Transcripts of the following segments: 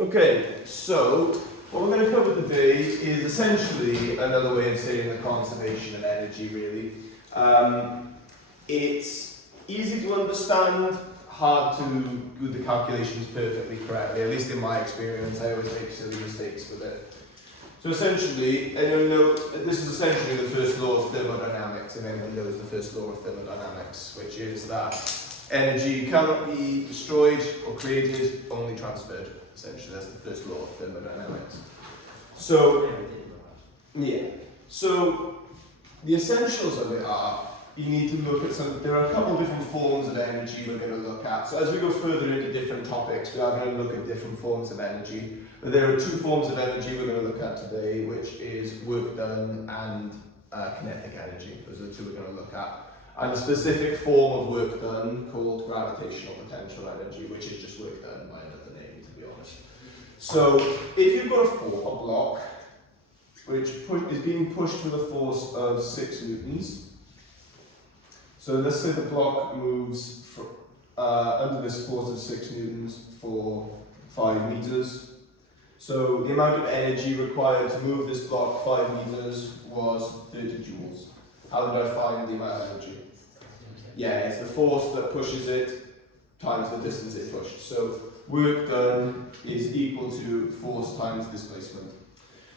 Okay, so what we're going to cover today is essentially another way of saying the conservation of energy, really. It's easy to understand, hard to do the calculations perfectly correctly, at least in my experience. I always make silly mistakes with it. So essentially, anyone know, this is essentially the first law of thermodynamics, if anyone knows the first law of thermodynamics, which is that energy cannot be destroyed or created, only transferred. Essentially, that's the first law of thermodynamics. So, yeah. So, the essentials of it are, you need to look at there are a couple of different forms of energy we're going to look at. So as we go further into different topics, we are going to look at different forms of energy. But there are two forms of energy we're going to look at today, which is work done and kinetic energy. Those are the two we're going to look at. And a specific form of work done called gravitational potential energy, which is just work done by another name, to be honest. So if you've got a block which is being pushed with a force of 6 newtons, so let's say the block moves under this force of 6 newtons for 5 meters. So the amount of energy required to move this block 5 meters was 30 joules. How did I find the amount of energy? Yeah, it's the force that pushes it times the distance it pushed. So work done is equal to force times displacement.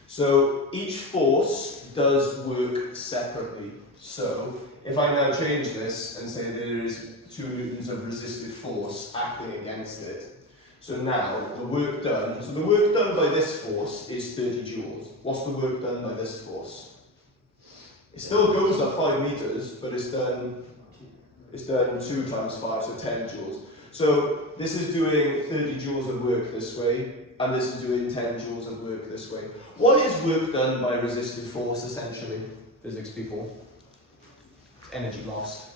So each force does work separately. So if I now change this and say there is 2 newtons of resistive force acting against it, so now the work done by this force is 30 joules. What's the work done by this force? It still goes up 5 meters, but it's done 2 times 5, so 10 joules. So this is doing 30 joules of work this way, and this is doing 10 joules of work this way. What is work done by resistive force, essentially, physics people? Energy lost.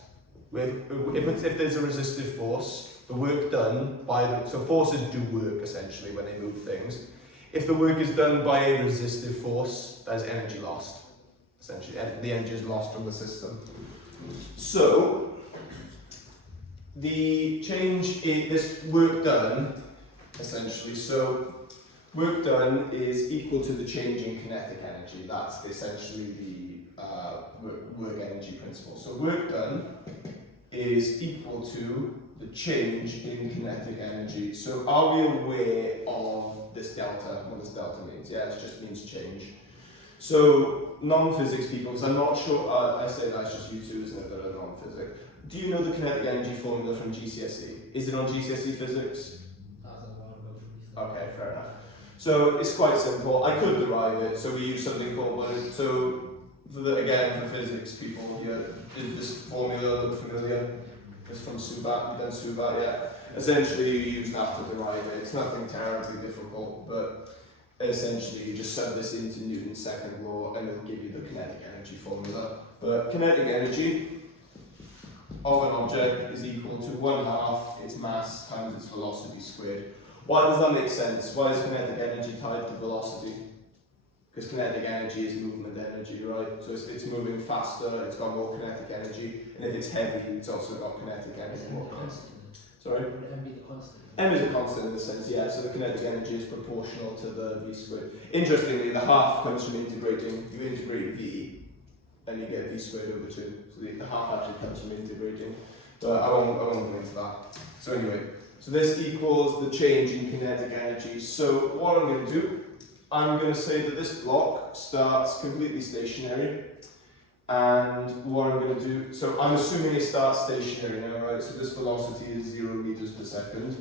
If there's a resistive force, the work done by so forces do work, essentially, when they move things. If the work is done by a resistive force, there's energy lost. Essentially, the energy is lost from the system. So, the change in this work done, essentially, so work done is equal to the change in kinetic energy. That's essentially the work energy principle. So work done is equal to the change in kinetic energy. So are we aware of this delta, what this delta means? Yeah, it just means change. So non-physics people, because I'm not sure, I say that's just you two, isn't it, that are non-physics. Do you know the kinetic energy formula from GCSE? Is it on GCSE physics? Okay, fair enough. So it's quite simple. I could derive it, so we use something called, again, for physics people here, did this formula look familiar? It's from Subat, you've done Subat yet? Essentially you use that to derive it. It's nothing terribly difficult, but essentially you just sub this into Newton's second law and it'll give you the kinetic energy formula. But kinetic energy of an object is equal to 1/2 its mass times its velocity squared. Why does that make sense? Why is kinetic energy tied to velocity? Because kinetic energy is movement energy, right? So it's moving faster, it's got more kinetic energy, and if it's heavy, it's also got kinetic energy. Sorry? Would M be the constant? M is a constant in the sense, yeah, so the kinetic energy is proportional to the v squared. Interestingly, the half comes from integrating, you integrate v, and you get v squared over 2. So the half actually comes from integrating, but I won't go into that. So anyway, so this equals the change in kinetic energy. So what I'm going to do, I'm going to say that this block starts completely stationary, and what I'm going to do, so I'm assuming it starts stationary now, right? So this velocity is 0 meters per second,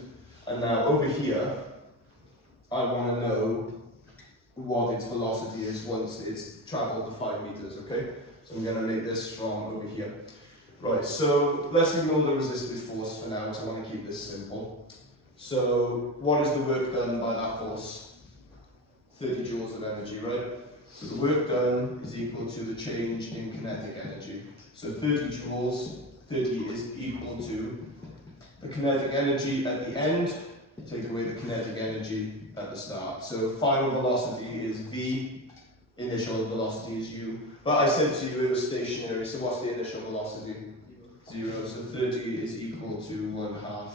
and now over here, I want to know what its velocity is once it's travelled the 5 meters, okay? So I'm going to make this from over here. Right, so let's ignore the resistive force for now, because I want to keep this simple. So what is the work done by that force? 30 joules of energy, right? So the work done is equal to the change in kinetic energy. So 30 joules, 30 is equal to the kinetic energy at the end, take away the kinetic energy at the start. So final velocity is v, initial velocity is u. But I said to you it was stationary, so what's the initial velocity? 0, so 30 is equal to 1/2.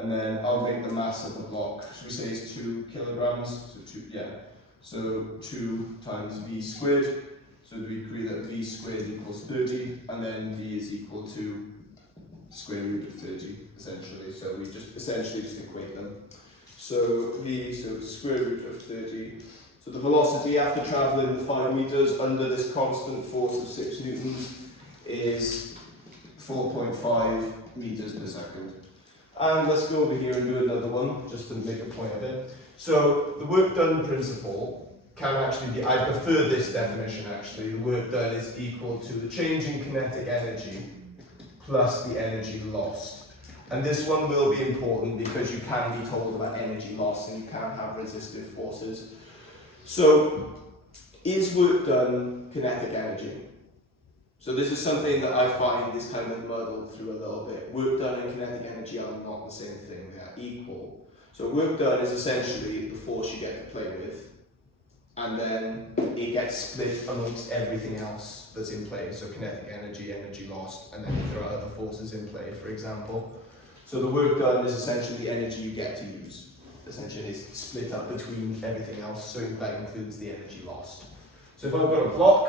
and then I'll make the mass of the block. Should we say it's 2 kilograms? So 2, yeah. So 2 times v squared. So we agree that v squared equals 30, and then v is equal to square root of 30, essentially. So we just essentially just equate them. So v, so square root of 30. So the velocity after travelling the 5 meters under this constant force of 6 newtons is 4.5 meters per second. And let's go over here and do another one, just to make a point of it. So the work done principle can actually be, I prefer this definition actually, the work done is equal to the change in kinetic energy plus the energy lost. And this one will be important because you can be told about energy loss and you can have resistive forces. So, is work done kinetic energy? So this is something that I find is kind of muddled through a little bit. Work done and kinetic energy are not the same thing, they are equal. So work done is essentially the force you get to play with, and then it gets split amongst everything else that's in play. So kinetic energy, energy lost, and then if there are other forces in play, for example. So the work done is essentially the energy you get to use. Essentially it's split up between everything else, so that includes the energy lost. So if I've got a block,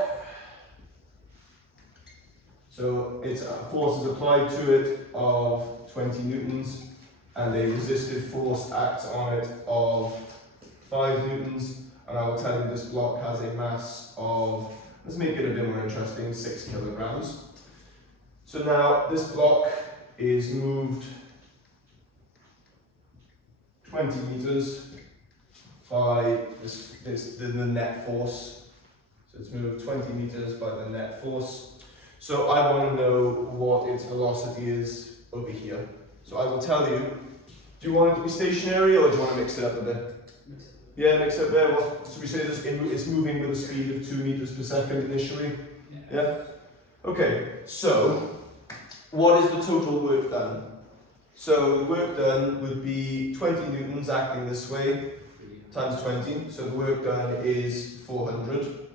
so it's force is applied to it of 20 newtons, and a resistive force acts on it of 5 newtons, and I will tell you this block has a mass of, let's make it a bit more interesting, 6 kilograms. So now this block is moved 20 meters by the net force. So it's moved 20 meters by the net force. So I want to know what its velocity is over here. So I will tell you, do you want it to be stationary or do you want to mix it up a bit? Yeah, mix it up there. So we say this, it's moving with a speed of 2 meters per second initially? Yeah? Okay, so what is the total work done? So the work done would be 20 newtons acting this way times 20. So the work done is 400.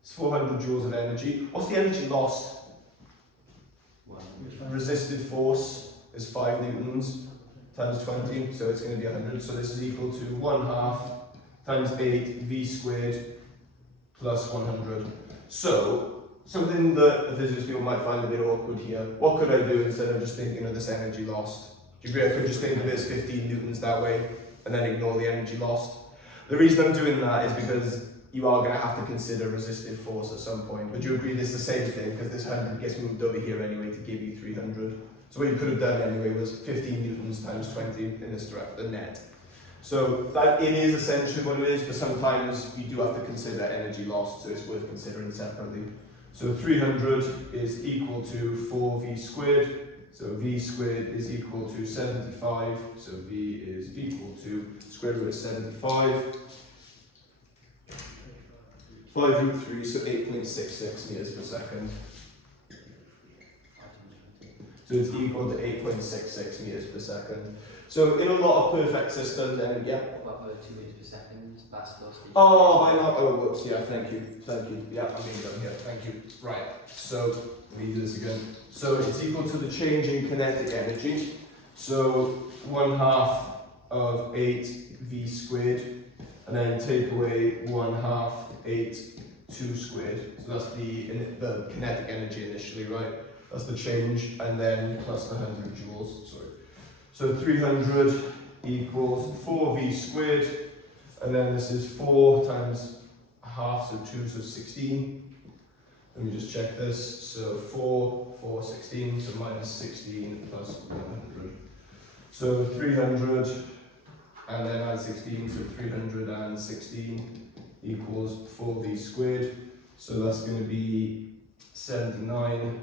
It's 400 joules of energy. What's the energy lost? Resistive force is 5 newtons times 20, so it's going to be 100. So this is equal to 1/2 times 8 v squared plus 100. So something that the physics people might find a bit awkward here. What could I do instead of just thinking of this energy lost? Do you agree I could just think of it as 15 newtons that way and then ignore the energy lost? The reason I'm doing that is because you are going to have to consider resistive force at some point. Would you agree this is the same thing? Because this 100 gets moved over here anyway to give you 300. So what you could have done anyway was 15 newtons times 20 in this direct, the net. So that it is essentially what it is, but sometimes you do have to consider energy lost, so it's worth considering separately. So 300 is equal to 4v squared. So v squared is equal to 75. So v is equal to square root of 75. 5 root 3, so 8.66 meters per second. So it's equal to 8.66 meters per second. So in a lot of perfect systems, and yeah. What about 2 meters per second? That's close to. Oh, why not? Oh, whoops. Yeah, thank you. Thank you. Yeah, I'm being done here. Thank you. Right. So let me do this again. So it's equal to the change in kinetic energy. So 1/2 of 8v squared, and then take away 1/2 8 2 squared. So that's the kinetic energy initially, right? That's the change, and then plus the 100 joules. Sorry. So 300 equals 4v squared, and then this is 4 times 1/2, so 2, so 16. Let me just check this. So 4, 16, so minus 16 plus 100. So 300, and then add 16, so 316 equals 4v squared. So that's going to be 79.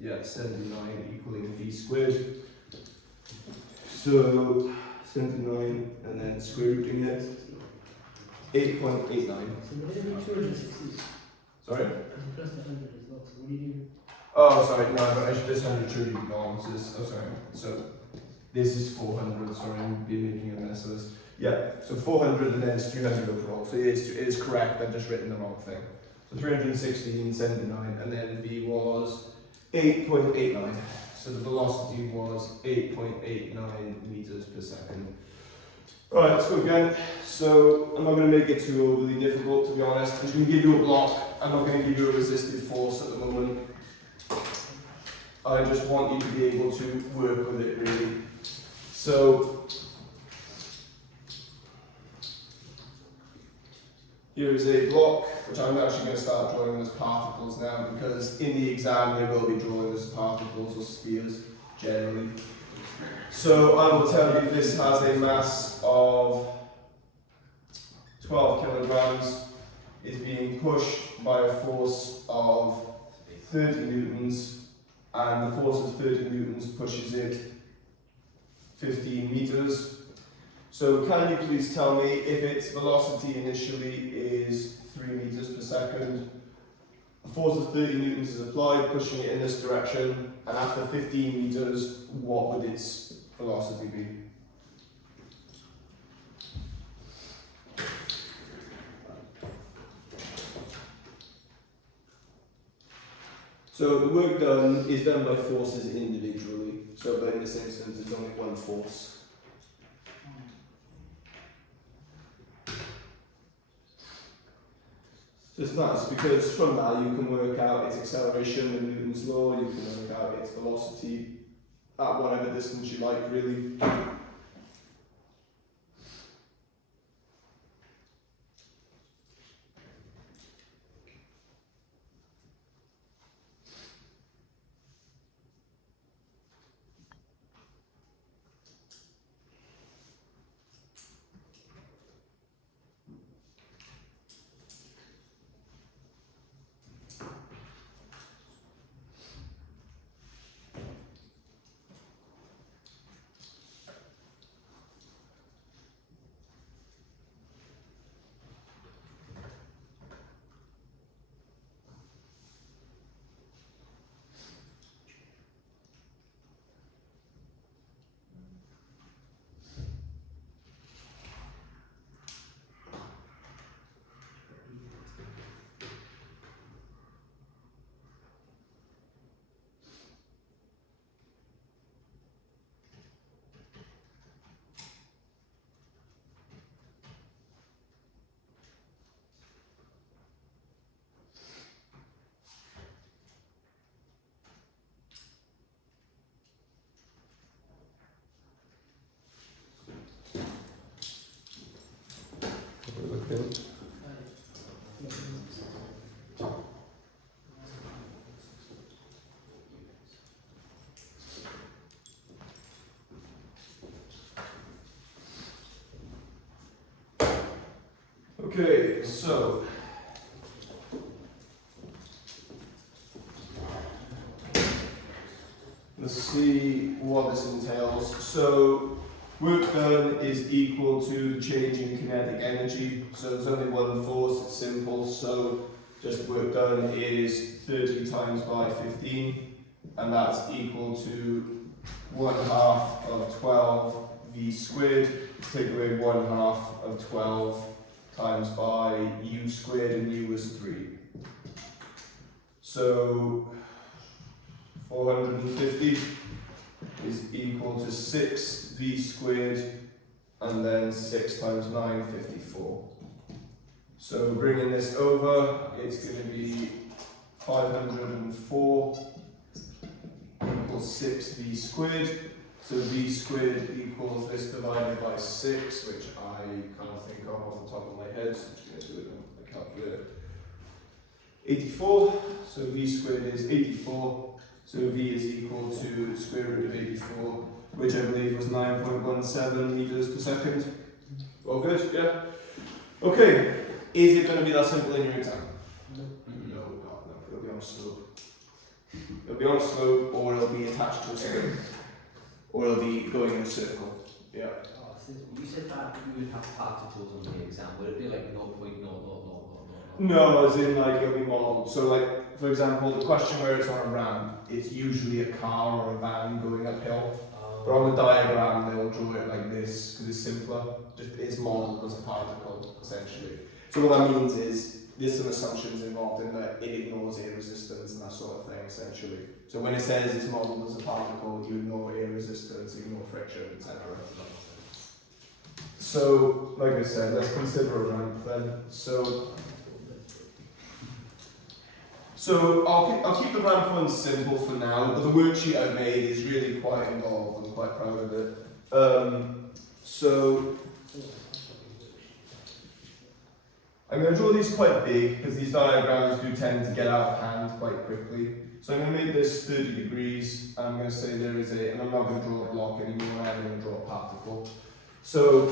Yeah, 79 equaling v squared. So 79, and then square rooting it. 8.89. Sorry? Oh, sorry, no, but this 100 should be gone. So this, oh, sorry. So this is 400. Sorry, I'm making a mess of this. Yeah, so 400 and then it's 300 overall. So it is correct. I've just written the wrong thing. So 316, 79, and then v was 8.89. so the velocity was 8.89 meters per second. Alright, let's go again. So I'm not going to make it too overly difficult, to be honest. I'm just going to give you a block. I'm not going to give you a resistive force at the moment. I just want you to be able to work with it, really. So here is a block, which I'm actually going to start drawing as particles now, because in the exam they will be drawing as particles or spheres, generally. So I will tell you this has a mass of 12 kilograms, is being pushed by a force of 30 newtons, and the force of 30 newtons pushes it 15 meters. So can you please tell me if its velocity initially is 3 meters per second, a force of 30 newtons is applied, pushing it in this direction, and after 15 meters, what would its velocity be? So the work done is done by forces individually. So but in this instance, it's only one force. So it's nice because from that you can work out its acceleration in Newton's law, you can work out its velocity at whatever distance you like, really. Okay, so let's see what this entails. So work done is equal to the change in kinetic energy. So there's only one force, it's simple. So just work done is 30 times by 15, and that's equal to 1/2 of 12 v squared. Take away 1/2 of 12 times by u squared, and u is 3. So 450 is equal to 6 v squared, and then 6 times 9, 54. So bringing this over, it's going to be 504 equals 6 v squared. So v squared equals this divided by 6, which I can't think of off the top of my head, so I'm just going to do it on a calculator. 84, so v squared is 84, so v is equal to the square root of 84, which I believe was 9.17 meters per second. All good, yeah? Okay, is it going to be that simple in your exam? No, God, no, it'll be on a slope. It'll be on a slope, or it'll be attached to a spring. Or it'll be going in a circle. Yeah. Oh, so you said that you would have particles on the exam. Would it be like 0.00000? No, as in like it'll be modelled. So like, for example, the question where it's on a ramp, it's usually a car or a van going uphill. But on the diagram, they'll draw it like this because it's simpler. Just it's modelled as a particle, essentially. So what that means is there's some assumptions involved in that it ignores air resistance and that sort of thing, essentially. So when it says it's modeled as a particle, you ignore air resistance, ignore friction, etc. So, like I said, let's consider a ramp then. So I'll keep the ramp one simple for now, but the worksheet I've made is really quite involved. I'm quite proud of it. So I'm going to draw these quite big because these diagrams do tend to get out of hand quite quickly. So I'm going to make this 30 degrees. I'm going to say there is and I'm not going to draw a block anymore, I'm going to draw a particle. So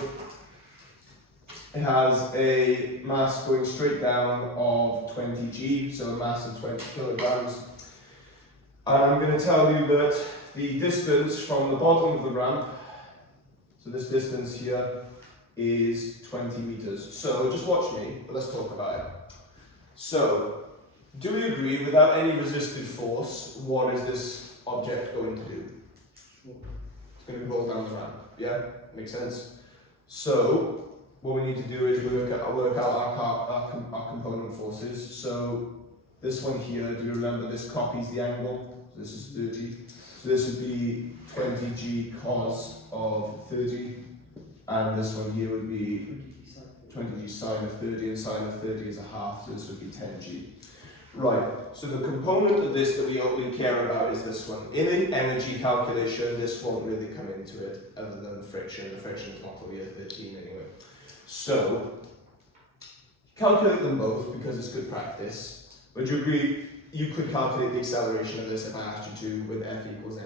it has a mass going straight down of 20 g, so a mass of 20 kilograms. And I'm going to tell you that the distance from the bottom of the ramp, so this distance here, is 20 meters. So just watch me, but let's talk about it. So, do we agree, without any resistive force, what is this object going to do? It's going to roll down the ramp. Yeah? Makes sense? So, what we need to do is work out our component forces. So, this one here, do you remember this copies the angle? So this is 30. So this would be 20g cos of 30. And this one here would be 20g sine of 30, and sine of 30 is a half, so this would be 10g. Right, so the component of this that we only care about is this one. In an energy calculation, this won't really come into it, other than the friction. The friction is not till year 13 anyway. So, calculate them both because it's good practice. But you agree, you could calculate the acceleration of this if I asked you to with F equals ma.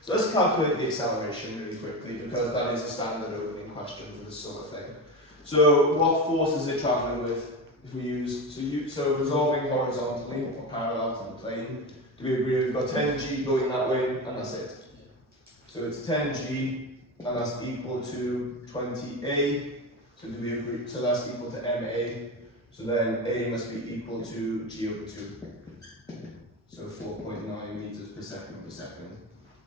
So let's calculate the acceleration really quickly because that is a standard opening question for this sort of thing. So what force is it travelling with? If we use, so resolving horizontally or parallel to the plane, do we agree we've got 10g going that way and that's it? So it's 10g and that's equal to 20a, so do we agree? So that's equal to ma, so then a must be equal to g over 2. So 4.9 meters per second per second.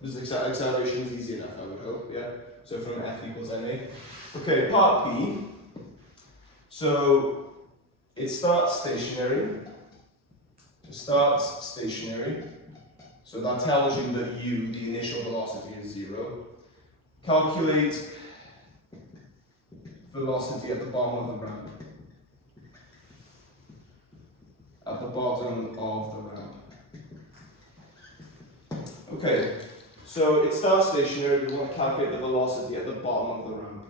This acceleration is easy enough, I would hope, yeah? So from F equals ma. Okay, part B. So it starts stationary. So that tells you that u, the initial velocity, is 0. Calculate velocity at the bottom of the ramp. At the bottom of the ramp. Okay. So it starts stationary, we want to calculate the velocity at the bottom of the ramp.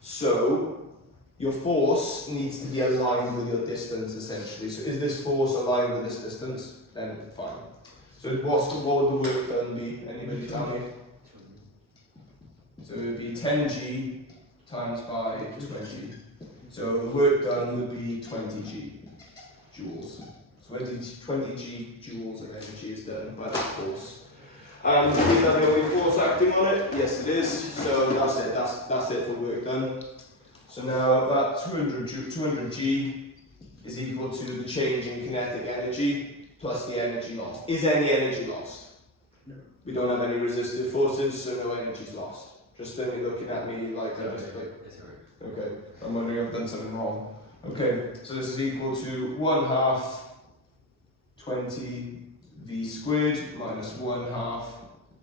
So your force needs to be aligned with your distance essentially. So is this force aligned with this distance? Then fine. So what would the work done be? Anybody tell me? So it would be 10g times by 20. So the work done would be 20g joules. 20g joules of energy is done by that force. Is that the only force acting on it? Yes, it is. So that's it. That's it for work done. So now that 200g is equal to the change in kinetic energy plus the energy lost. Is any energy lost? No. We don't have any resistive forces, so no energy is lost. Just only looking at me like that. Okay. I'm wondering if I've done something wrong. Okay. So this is equal to 1/2 20v squared minus 1/2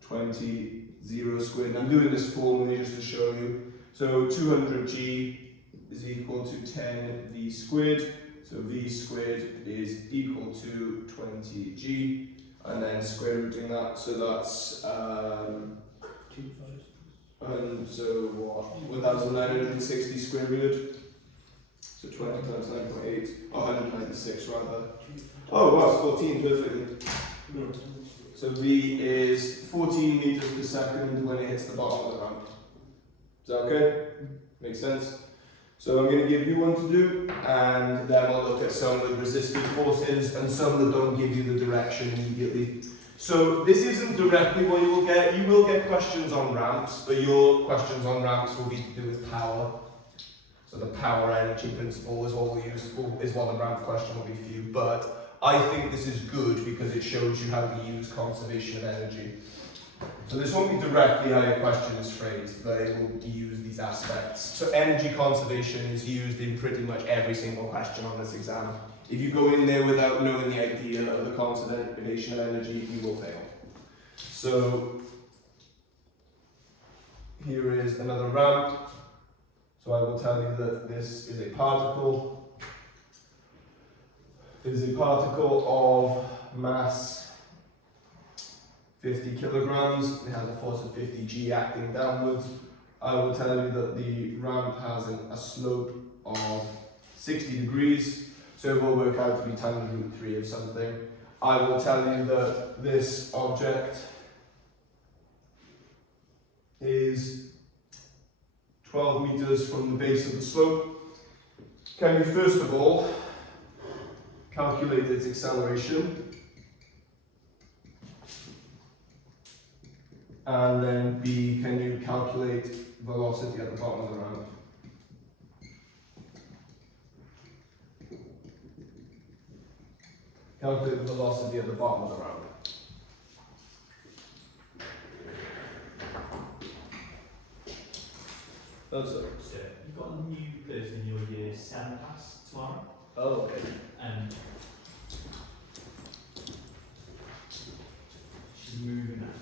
20 0 squared. And I'm doing this formally just to show you. So 200g is equal to 10v squared. So v squared is equal to 20g. And then square rooting that. So that's so what? 1960 square root. So 20 times 9.8. 196 rather. Oh wow, it's 14 perfectly. So V is 14 meters per second when it hits the bottom of the ramp. Is that okay? Makes sense? So I'm going to give you one to do, and then we'll look at some with resistive forces and some that don't give you the direction immediately. So this isn't directly what you will get. You will get questions on ramps, but your questions on ramps will be to do with power. So the power energy principle is what we'll use, is what the ramp question will be for you. But I think this is good because it shows you how to use conservation of energy. So this won't be directly how your question is phrased, but it will use these aspects. So energy conservation is used in pretty much every single question on this exam. If you go in there without knowing the idea of the conservation of energy, you will fail. So here is another ramp. So I will tell you that this is a particle. It is a particle of mass 50 kilograms. It has a force of 50 G acting downwards. I will tell you that the ramp has a slope of 60 degrees. So it will work out to be times root 3 of something. I will tell you that this object is 12 meters from the base of the slope. Can you first of all calculate its acceleration? And then B, can you calculate velocity at the bottom of the ramp? Calculate the velocity at the bottom of the ramp. That's it. So you've got a new person in your year 7 class tomorrow. Oh, okay. She's moving out.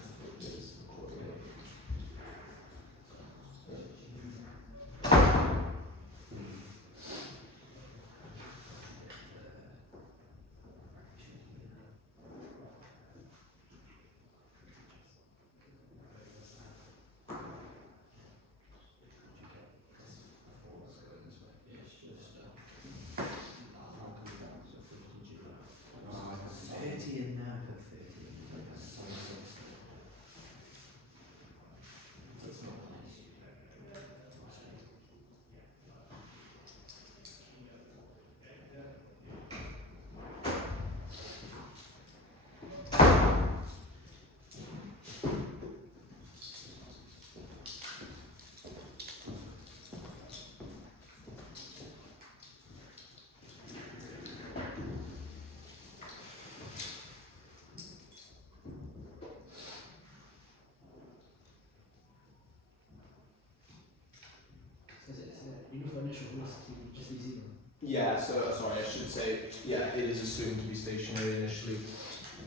Yeah, so sorry, I should say, yeah, it is assumed to be stationary initially.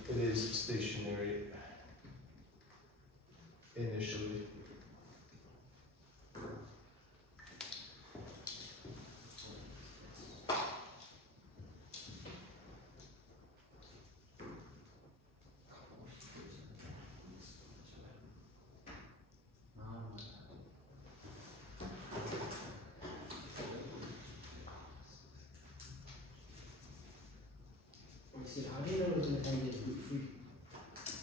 It is stationary initially. How do you know it was going to end in root 3?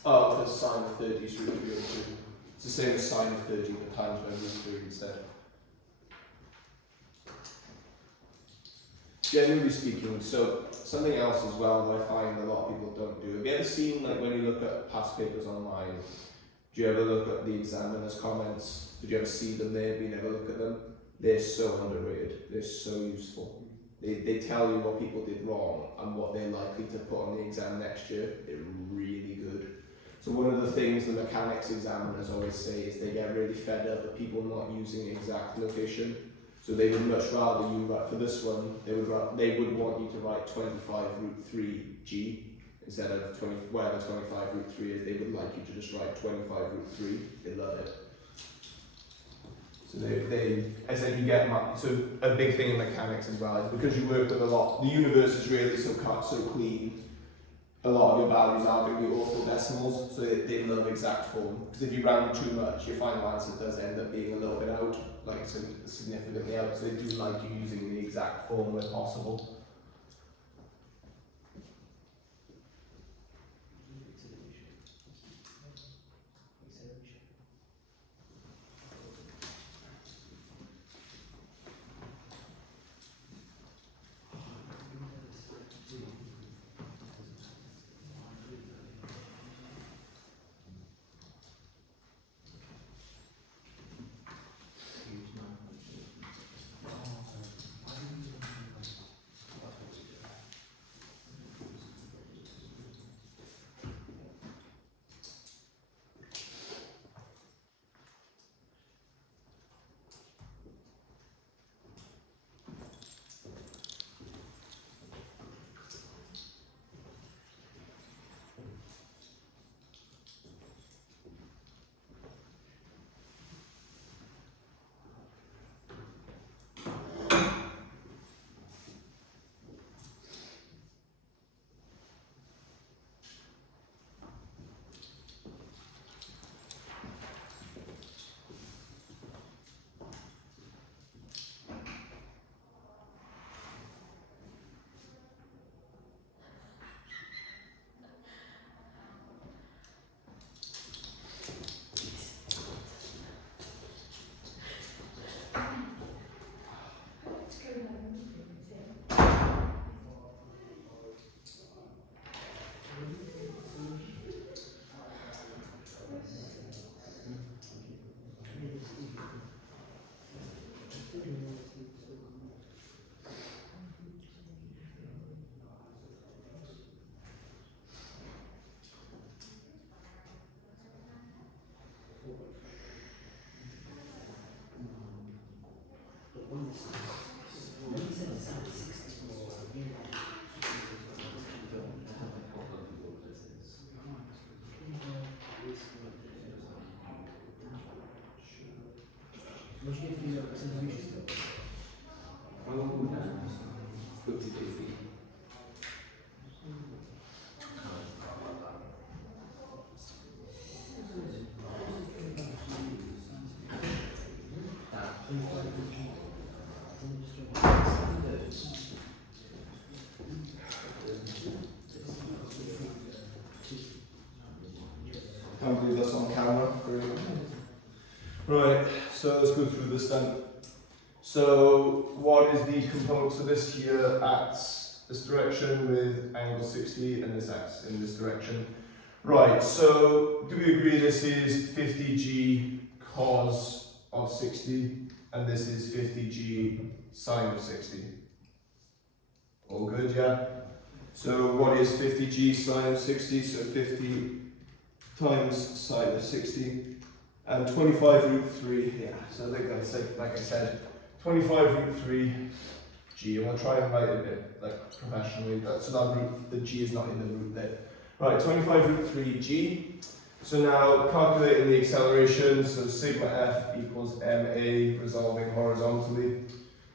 Oh, because sine of 30 is root 3 over 2. It's the same as sine of 30, but times by root 3 instead. Generally speaking, so something else as well that I find a lot of people don't do. Have you ever seen, like, when you look at past papers online, do you ever look at the examiner's comments? Did you ever see them there, but you never look at them? They're so underrated. They're so useful. They tell you what people did wrong and what they're likely to put on the exam next year. They're really good. So one of the things the mechanics examiners always say is they get really fed up with people not using exact notation. So they would much rather you write, for this one, they would want you to write 25 root 3 G instead of 20, whatever 25 root 3 is. They would like you to just write 25 root 3. They love it. So I said you get, so a big thing in mechanics as well is because you work with a lot, the universe is really so clean, a lot of your values are going to be ortho decimals, so they love exact form. Because if you round too much, your final answer does end up being a little bit out, like significantly out, so they do like you using the exact form where possible. What do you get for your acceleration? Oh, 50 feet. Can't believe that's on camera. Right, so let's go through this then. So what is the component? So this here acts this direction with angle 60 and this acts in this direction. Right, so do we agree this is 50g cos of 60 and this is 50g sine of 60? All good, yeah? So what is 50g sine of 60? So 50 times sine of 60 and 25 root 3, yeah, so I think that's like I said, 25 root 3 g. I'm going to try and write it a bit like professionally, so that root, the g is not in the root there. Right, 25 root 3 g. So now calculating the acceleration, so sigma f equals ma resolving horizontally.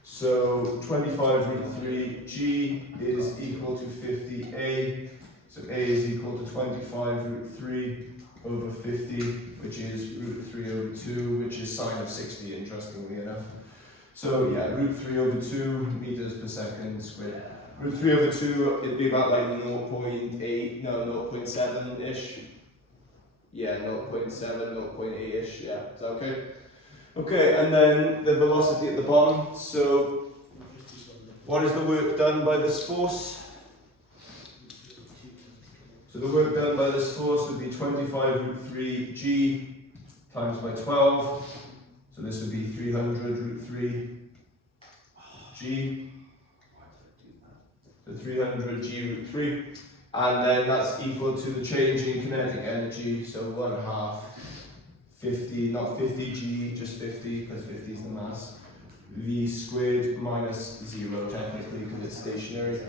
So 25 root 3 g is equal to 50a, so a is equal to 25 root 3 over 50, which is root 3 over 2, which is sine of 60, interestingly enough. So yeah, root 3 over 2 meters per second squared. Root 3 over 2, it'd be about like 0.8, no, 0.7-ish. Yeah, 0.7, 0.8-ish, yeah, is that okay? Okay, and then the velocity at the bottom. So what is the work done by this force? So the work done by this force would be 25 root 3 g times by 12. So this would be 300 root 3 g. So 300 g root 3. And then that's equal to the change in kinetic energy. So 1/2 50, not 50g, just 50, because 50 is the mass. V squared minus 0, technically, because it's stationary.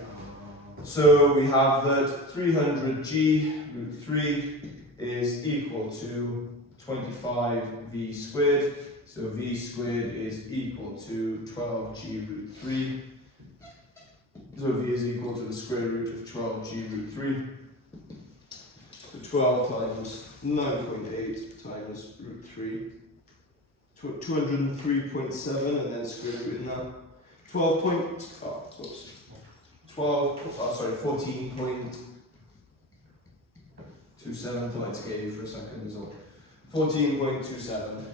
So we have that 300g root 3 is equal to 25v squared. So v squared is equal to 12g root 3. So v is equal to the square root of 12g root 3. So 12 times 9.8 times root 3. 203.7 and then square root in that. 14.27, thought I'd scare you for a second as well. 14.27.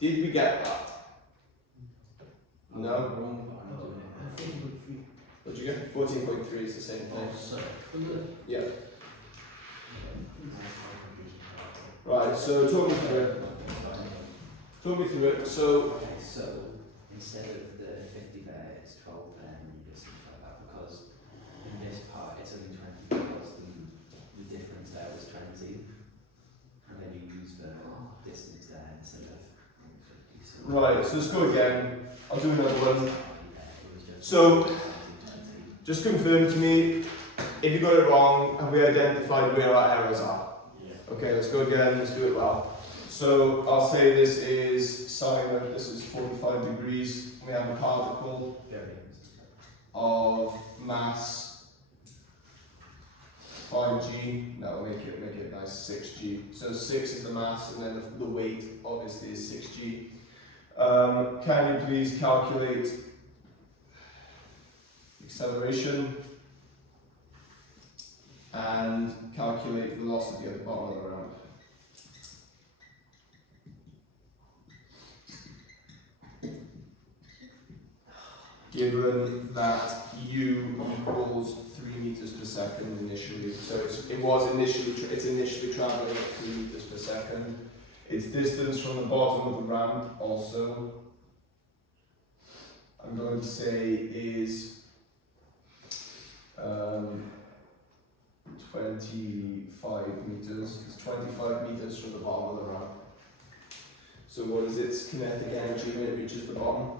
Did we get that? No? Wrong, but I'm doing it. What'd you get? 14.3 is the same thing. So, Yeah. Right, so talk me through it. Talk me through it. So, okay, so instead of the 50 there, it's 12 there, and you just like that, because in this part it's only 20 because the difference there was 20, and then you use the distance there instead of 50. So right, so let's go again. I'll do another one. it was just So, 20. just confirm to me, if you got it wrong, have we identified where our errors are? Yeah. Okay, let's go again, let's do it well. So I'll say this is sine of, this is 45 degrees. We have a particle of mass 5g. No, make it nice, 6g. So 6 is the mass, and then the weight obviously is 6g. Can you please calculate acceleration and calculate velocity at the bottom of the ramp? Given that u equals 3 meters per second initially, so it's initially traveling at 3 meters per second. Its distance from the bottom of the ramp also, I'm going to say, is 25 meters. It's 25 meters from the bottom of the ramp. So what is its kinetic energy when it reaches the bottom?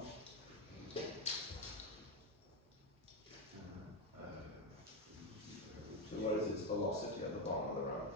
So what is its velocity at the bottom of the ramp?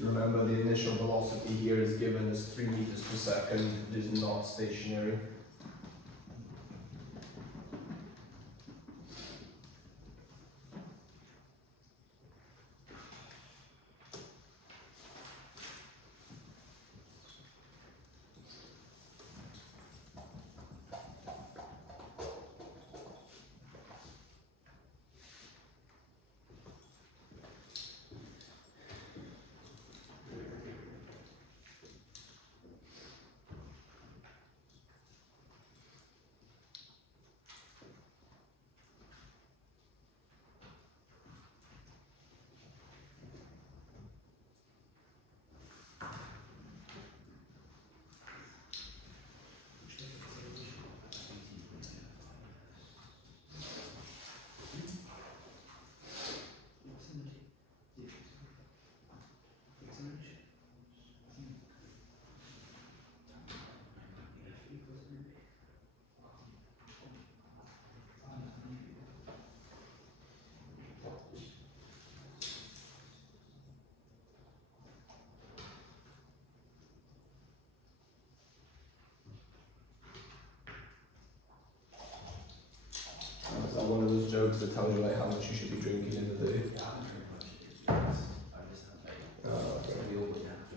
So remember the initial velocity here is given as 3 meters per second, it is not stationary. Is that one of those jokes that tell you like how much you should be drinking in a day? Yeah, I'm pretty much. I just had like. Oh, okay. We always have to.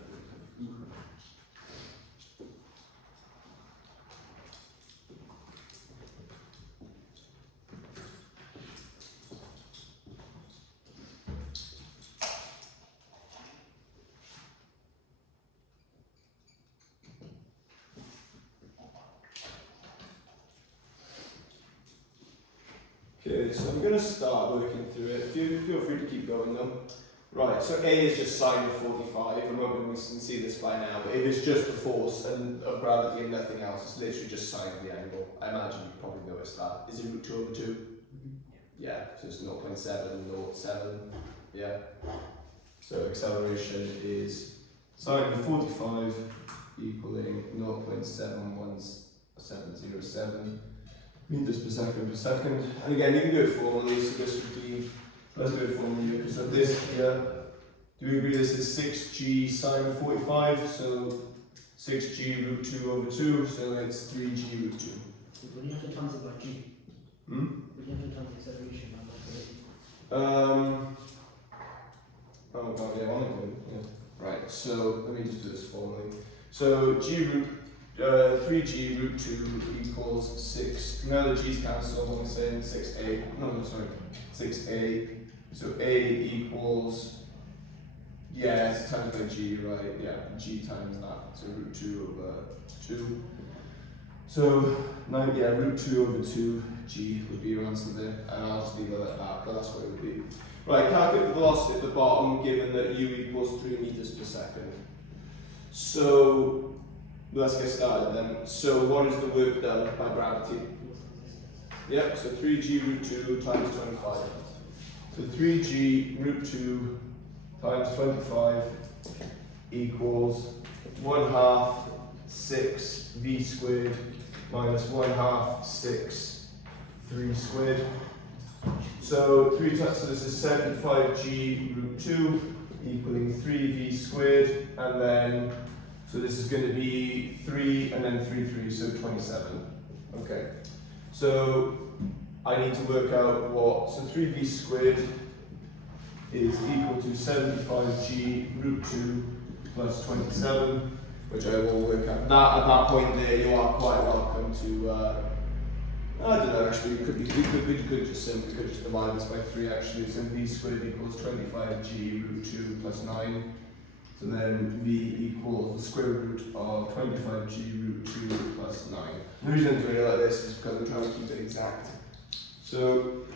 Okay, so I'm going to start working through it. Feel free to keep going though. Right, so A is just sine of 45. I'm hoping we can see this by now, but if it's just the force and of gravity and nothing else, it's literally just sine of the angle. I imagine you probably noticed that. Is it root 2 over 2? Yeah, so it's 0.707. Yeah. So acceleration is sine of 45 equaling 0.71707 meters per second. And again, you can do it formally, so this would be, let's do it formally, because of this here, do we agree this is 6g sine of 45, so 6g root 2 over 2, so it's 3g root 2. When you have to times it by g, Hmm? when you have to times the acceleration by Oh god, yeah, one of them, yeah. Right, so let me just do this formally. So g root 3g root 2 equals 6. Now the g's cancel, what am I saying? 6a. No, sorry. 6a. So a equals, yeah, it's times by g, right? Yeah, g times that. So root 2 over 2. So, root 2 over 2g would be your answer there. And I'll just leave it at that, but that's what it would be. Right, calculate the velocity at the bottom given that u equals 3 meters per second. So, let's get started then. So what is the work done by gravity? Yep, so 3g root 2 times 25. So 3g root 2 times 25 equals 1/2 6 v squared minus 1/2 6 3 squared. So 3 times, so this is 75g root 2 equaling 3v squared, and then so this is going to be 3 and then 3, so 27. Okay. So I need to work out what, so 3v squared is equal to 75g root 2 plus 27, which I will work out. That, at that point there, you are quite welcome to, I don't know, actually, we could just divide this by 3 actually, so v squared equals 25g root 2 plus 9. So then v equals the square root of 25g root 2 plus 9. The reason I'm doing it like this is because I'm trying to keep it exact. So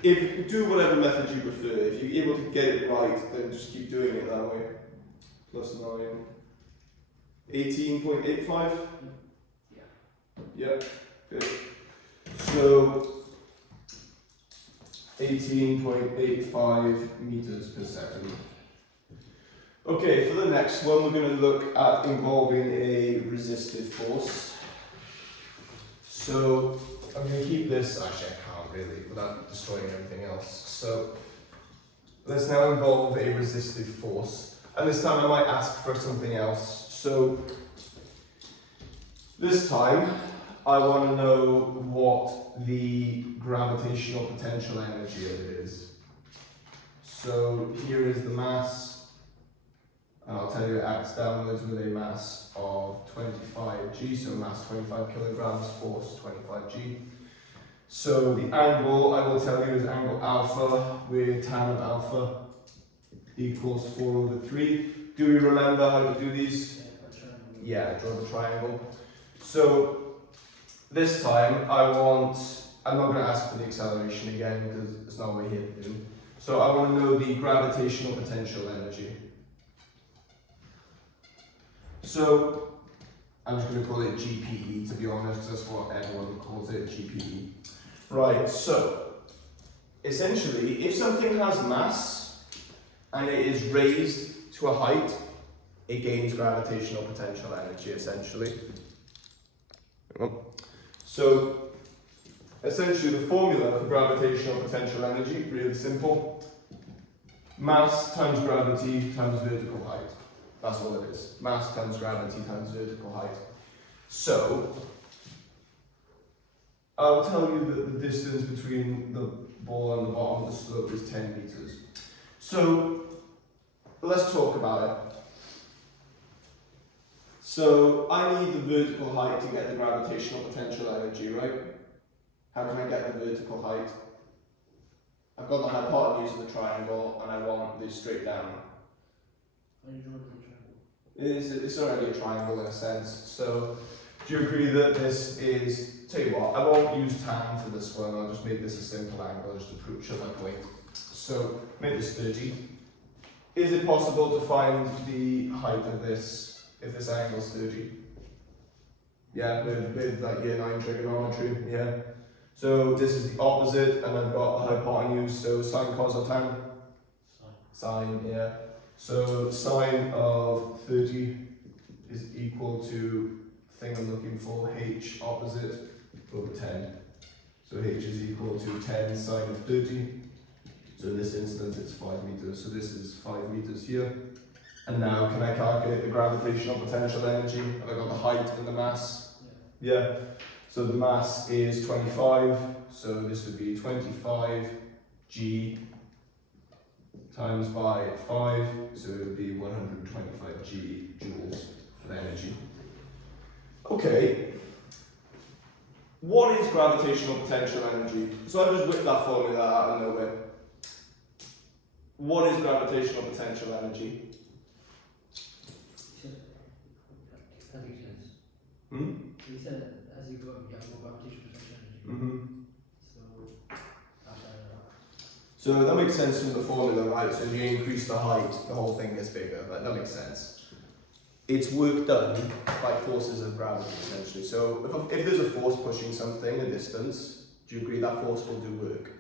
if do whatever method you prefer. If you're able to get it right, then just keep doing it that way. Plus 9. 18.85? Yeah. Yep, good. So 18.85 meters per second. Okay, for the next one, we're going to look at involving a resistive force. So I'm going to keep this, actually I can't really, without destroying everything else. So let's now involve a resistive force. And this time I might ask for something else. So this time I want to know what the gravitational potential energy of it is. So here is the mass, and I'll tell you it acts downwards with a mass of 25g, so mass 25 kilograms, force 25g. So the angle, I will tell you, is angle alpha, where tan of alpha equals 4 over 3. Do we remember how to do these? Yeah, draw the triangle. So this time I'm not going to ask for the acceleration again because it's not what we're here to do. So I want to know the gravitational potential energy. So I'm just going to call it GPE, to be honest, that's what everyone calls it, GPE. Right, so essentially if something has mass and it is raised to a height, it gains gravitational potential energy essentially. So essentially the formula for gravitational potential energy, really simple. Mass times gravity times vertical height. That's all it is. Mass times gravity times vertical height. So I'll tell you that the distance between the ball and the bottom of the slope is 10 meters. So let's talk about it. So I need the vertical height to get the gravitational potential energy, right? How can I get the vertical height? I've got the hypotenuse of the triangle and I want this straight down. How do you draw the triangle? It's already a triangle in a sense. So do you agree that this is, tell you what, I won't use tan for this one, I'll just make this a simple angle just to show my point. So make this 30. Is it possible to find the height of this if this angle is 30? Yeah, with like year 9 trigonometry, yeah. So this is the opposite, and I've got a hypotenuse, so sine, cos, or tan? Sine, yeah. So sine of 30 is equal to thing I'm looking for, h opposite over 10. So h is equal to 10 sine of 30. So in this instance it's 5 meters. So this is 5 meters here. And now can I calculate the gravitational potential energy? Have I got the height and the mass? Yeah. So the mass is 25. So this would be 25 g times by 5. So it would be 125 g joules of energy. Okay, what is gravitational potential energy? So I just whipped that formula out of nowhere. What is gravitational potential energy? That makes sense. Hmm? So you said as you go up, you have more gravitational potential energy. Mm-hmm. So that's So that makes sense from the formula, right? So if you increase the height, the whole thing gets bigger. That makes sense. It's work done by forces of gravity, essentially. So if there's a force pushing something a distance, do you agree that force will do work?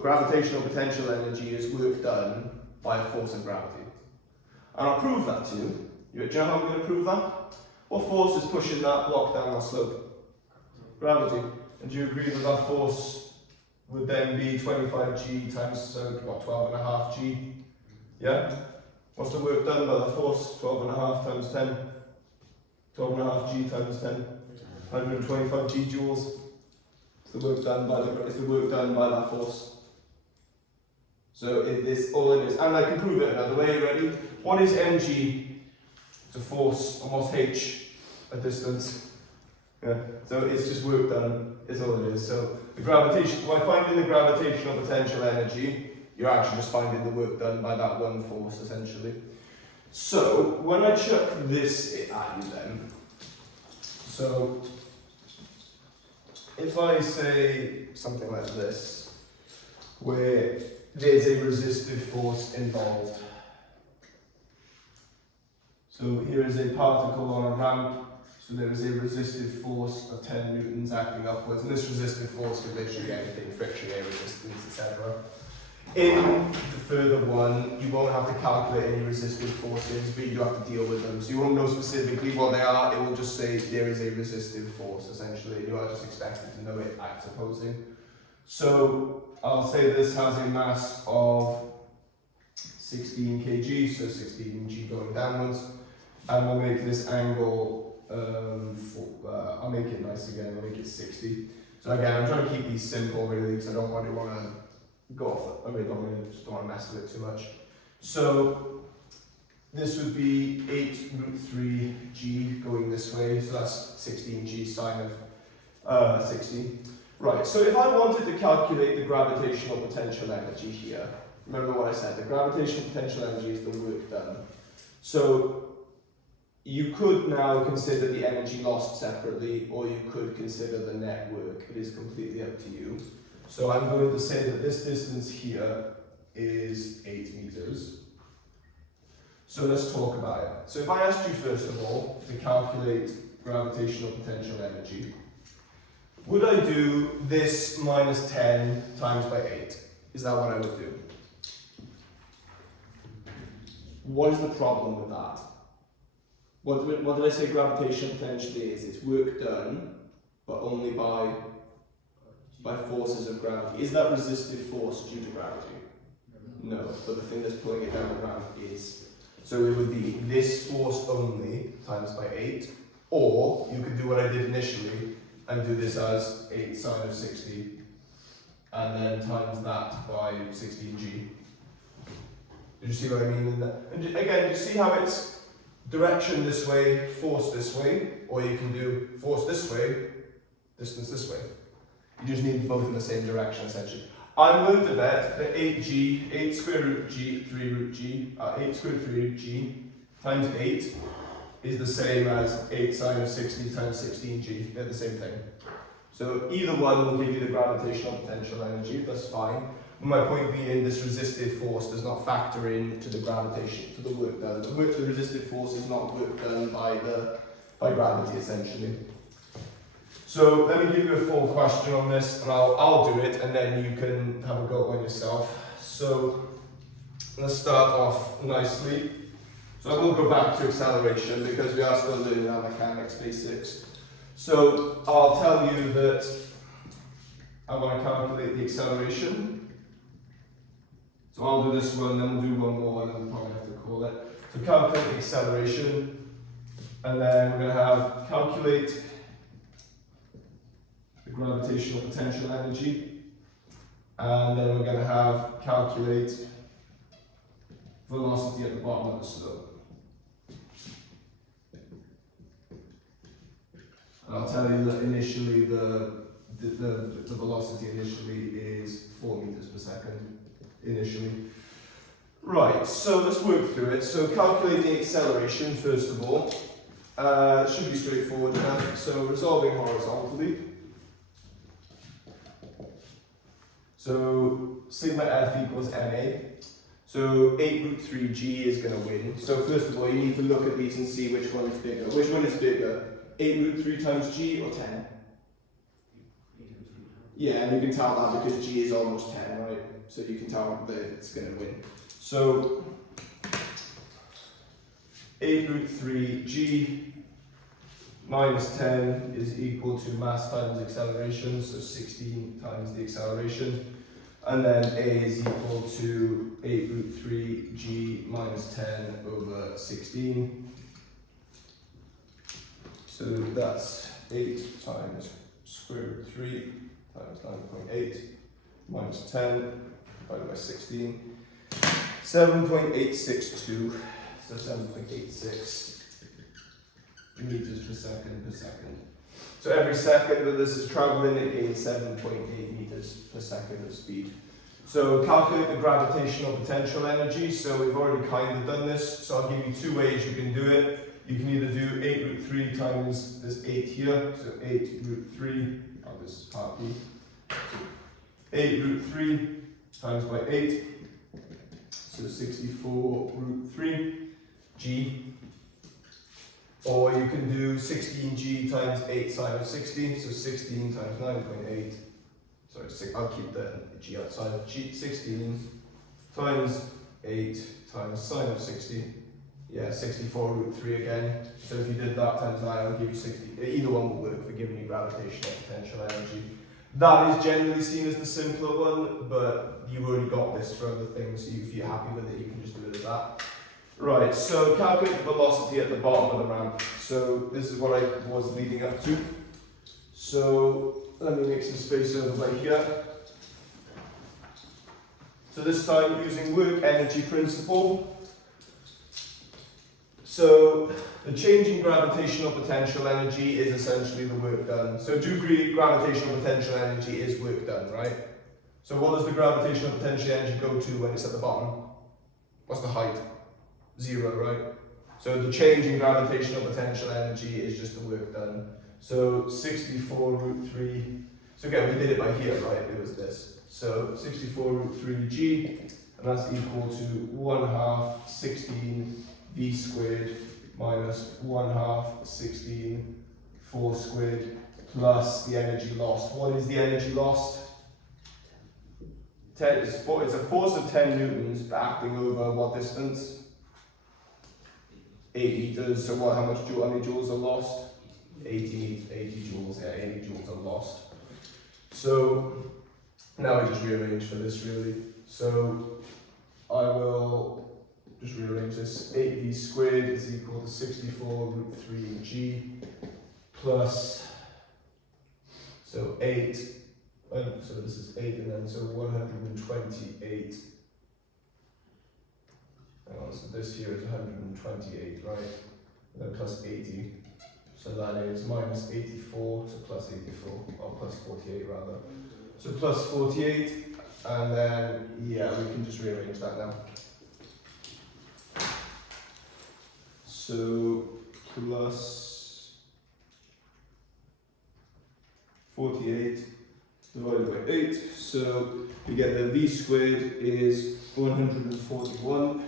Gravitational potential energy is work done by a force of gravity. And I'll prove that to you. Do you know how I'm going to prove that? What force is pushing that block down the slope? Gravity. And do you agree that that force would then be 25g times, 12.5g? Yeah? What's the work done by the force? 12.5 times 10. 12.5g times 10. 125g joules. It's the work done by that force. So it is all it is. And I can prove it another way, ready? What is mg? It's a force, and what's h? A distance. Yeah. So it's just work done, is all it is. So the gravitation, by finding the gravitational potential energy, you're actually just finding the work done by that one force, essentially. So when I chuck this at you then, so if I say something like this, where there's a resistive force involved. So here is a particle on a ramp, so there is a resistive force of 10 newtons acting upwards, and this resistive force could literally be anything, friction, air resistance, etc. In the further one, you won't have to calculate any resistive forces, but you do have to deal with them. So you won't know specifically what they are, it will just say there is a resistive force, essentially. You are just expected to know it acts opposing. So I'll say this has a mass of 16 kg, so 16 g going downwards, and we'll make this angle, I'll make it nice again, I'll make it 60. So again, I'm trying to keep these simple really, because I don't really want to go off, I really just don't want to mess with it too much. So this would be 8√3g going this way, so that's 16g sine of 60. Right, so if I wanted to calculate the gravitational potential energy here, remember what I said, the gravitational potential energy is the work done. So you could now consider the energy lost separately, or you could consider the net work. It is completely up to you. So I'm going to say that this distance here is 8 meters. So let's talk about it. So if I asked you first of all to calculate gravitational potential energy, would I do this minus 10 times by 8? Is that what I would do? What is the problem with that? What did I say gravitation potentially is? It's work done, but only by forces of gravity. Is that resistive force due to gravity? No, but the thing that's pulling it down the ground is. So it would be this force only times by 8, or you could do what I did initially and do this as 8 sine of 60, and then times that by 16g. Did you see what I mean in that? And again, you see how it's direction this way, force this way, or you can do force this way, distance this way. You just need both in the same direction essentially. I'm willing to bet that 8g, 8 square root g, 3 root g, 8 square root 3 root g times 8 is the same as 8 sine of 60 times 16g. They're the same thing. So either one will give you the gravitational potential energy, that's fine. My point being, this resistive force does not factor in to the gravitation, to the work done. The resistive force is not work done by gravity essentially. So let me give you a full question on this, and I'll do it, and then you can have a go on yourself. So let's start off nicely. So I will go back to acceleration because we are still learning our mechanics basics. So I'll tell you that I want to calculate the acceleration. So I'll do this one, then we'll do one more, and then we'll probably have to call it. So calculate the acceleration, and then we're going to have calculate the gravitational potential energy, and then we're going to have calculate velocity at the bottom of the slope. And I'll tell you that initially the velocity initially is 4 meters per second. Initially. Right, so let's work through it. So calculating acceleration first of all. Should be straightforward enough. So resolving horizontally. So sigma f equals ma. So 8√3g is going to win. So first of all, you need to look at these and see which one is bigger. Which one is bigger? 8√3 times g or 10? Yeah, and you can tell that because g is almost 10, right? So you can tell that it's going to win. So 8√3g minus 10 is equal to mass times acceleration, so 16 times the acceleration. And then a is equal to 8√3g minus 10 over 16. So that's 8 times square root 3 times 9.8 minus 10 divided by 16. 7.862, so 7.86 meters per second. So every second that this is traveling, it gains 7.8 meters per second of speed. So calculate the gravitational potential energy. So we've already kind of done this. So I'll give you two ways you can do it. You can either do 8√3 times this 8 here. So 8√3, oh, this is part B. So 8√3 times by 8. So 64√3 g. Or you can do 16g times 8 sine of 60, so 16 times 9.8. Sorry, I'll keep the g outside. 16 times 8 times sine of 60. Yeah, 64√3 again. So if you did that times 9, I'll give you 60. Either one will work for giving you gravitational potential energy. That is generally seen as the simpler one, but you've already got this for other things, so if you're happy with it, you can just do it as that. Right, so calculate the velocity at the bottom of the ramp. So this is what I was leading up to. So let me make some space over by here. So this time using work energy principle. So the change in gravitational potential energy is essentially the work done. So degree gravitational potential energy is work done, right? So what does the gravitational potential energy go to when it's at the bottom? What's the height? 0, right? So the change in gravitational potential energy is just the work done. So 64 root 3. So again, we did it by here, right? It was this. So 64 root 3 g, and that's equal to 1/2 16 v squared minus 1/2 16 4 squared plus the energy lost. What is the energy lost? 10, it's a force of 10 newtons acting over what distance? 8 meters. So what? How many joules are lost? 80 joules. Yeah, 80 joules are lost. So now we just rearrange for this really. So I will just rearrange this. 8v squared is equal to 64 root 3 g plus, so 8, so this is 8 and then so 128. Hang on, so this here is 128, right? And then plus 80. So that is minus 84, so plus 84, or plus 48 rather. So plus 48, and then, yeah, we can just rearrange that now. So plus 48 divided by 8, so we get the v squared is 141.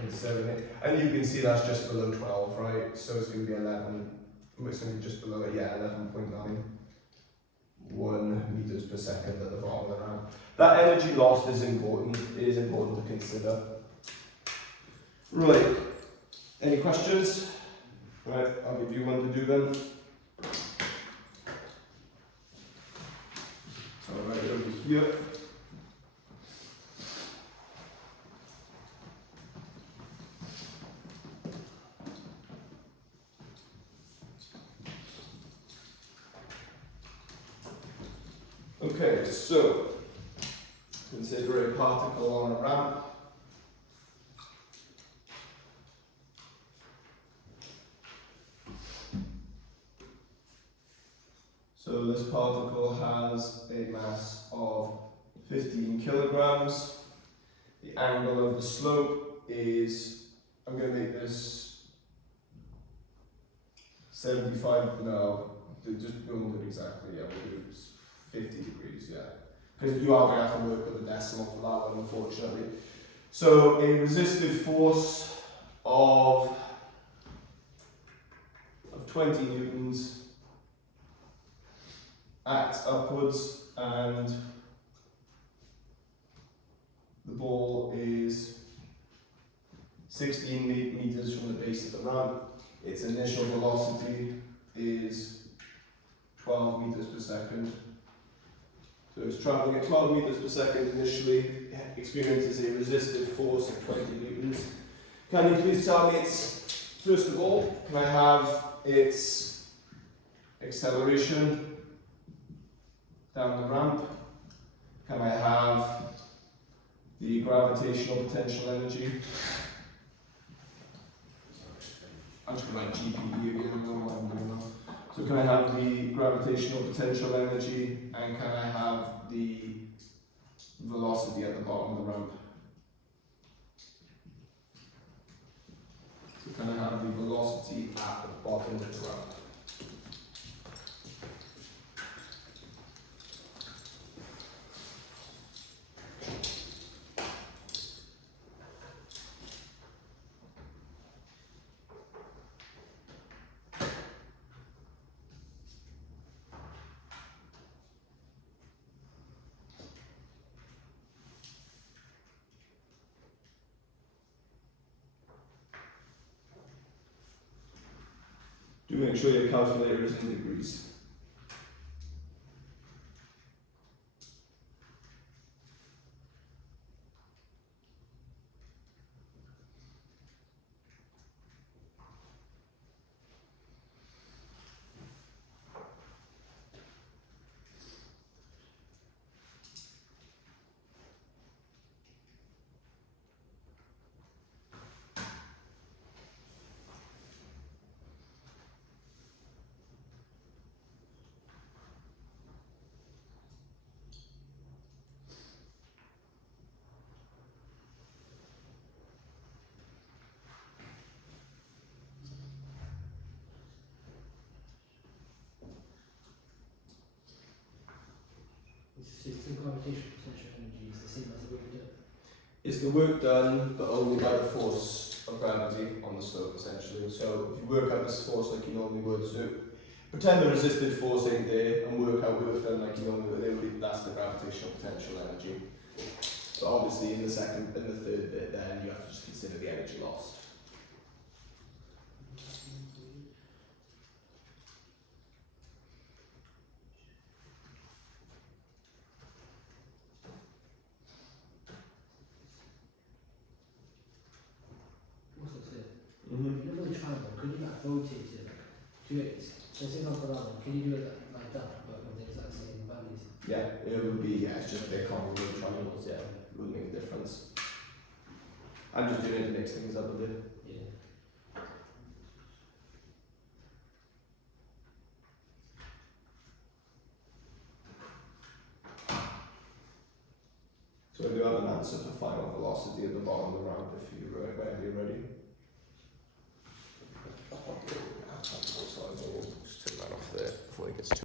And 7, and you can see that's just below 12, right? So it's going to be 11, it's going to be just below it, yeah, 11.91 meters per second at the bottom of the ramp. That energy lost is important, it is important to consider. Right, any questions? Right, I'll give you one to do them. So right over here. Okay, so consider a particle on a ramp. So this particle has a mass of 15 kilograms. The angle of the slope is, I'm going to make this 75, no, just don't do it exactly, yeah, we'll do 50 degrees, yeah. Because you are going to have to work with a decimal for that one, unfortunately. So a resistive force of 20 newtons acts upwards, and the ball is 16 meters from the base of the ramp. Its initial velocity is 12 meters per second. So it's travelling at 12 meters per second initially, experiences a resistive force of 20 newtons. Can you please tell me its, first of all, can I have its acceleration down the ramp? Can I have the gravitational potential energy? I'm just going to write GPE again, I don't know what I'm doing now. So can I have the gravitational potential energy, and can I have the velocity at the bottom of the ramp? So can I have the velocity at the bottom of the ramp? Do make sure your calculator is in degrees. It's the gravitational potential energy is the same as the work done. It's the work done, but only by the force of gravity on the slope, essentially. So if you work out this force like you normally would, so pretend the resistive force ain't there, and work out work done like you normally would, that's the gravitational potential energy. But obviously in the third bit then, you have to just consider the energy lost. What's that say? Mm-hmm. You know the triangle, could you like rotate it like 2 So say not for that one, can you do it like that, but with the exact same values? Yeah, it would be, it's just they're comparable triangles, yeah. It wouldn't make a difference. I'm just doing it to mix things up a bit. Yeah. So I do have an answer for final velocity at the bottom of the round if whenever you're ready. Just turn that off there before it gets too